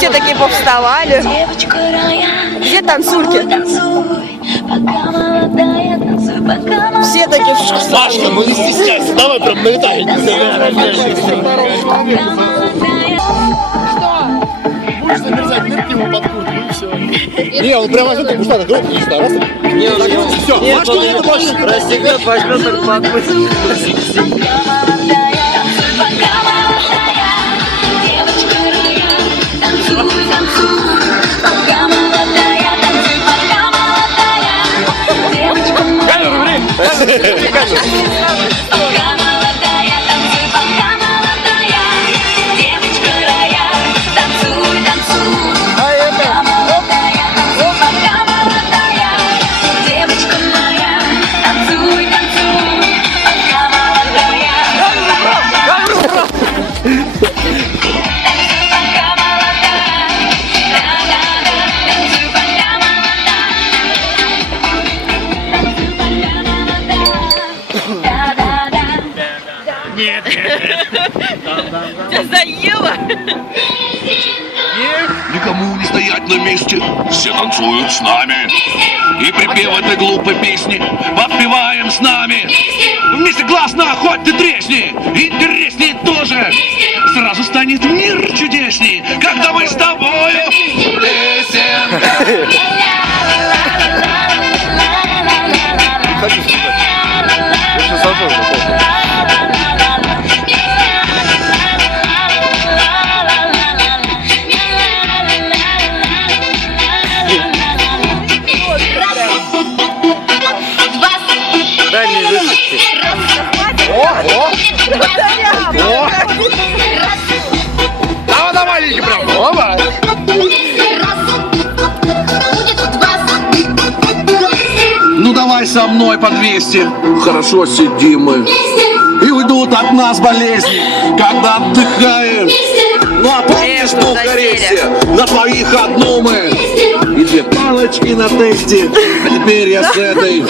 все такие повставали. Где танцульки? Все такие в шкафу. Машка, ну не стесняйся, давай прям налетай. Будешь замерзать, ты к нему подкрутишь, и все. Не, он прям возьмет, так уж так, и что, раз. Все, Машка, это больше. Расстегнет, возьмет, так подпустит. Тебя заело? Никому не стоять на месте, все танцуют с нами. И припев этой глупой песни подпеваем с нами. Вместе классно, хоть ты тресни, интереснее тоже. Сразу станет мир чудесней, когда мы с тобою песенка. Дай мне высадки. Давай, давай, Лики, прям. Оба. Ну давай со мной по 200. Хорошо сидим мы. И уйдут от нас болезни, когда отдыхаем. Ну а помнишь, ну Каресе, на твоих одну мы. И две палочки на тесте. А теперь я с этой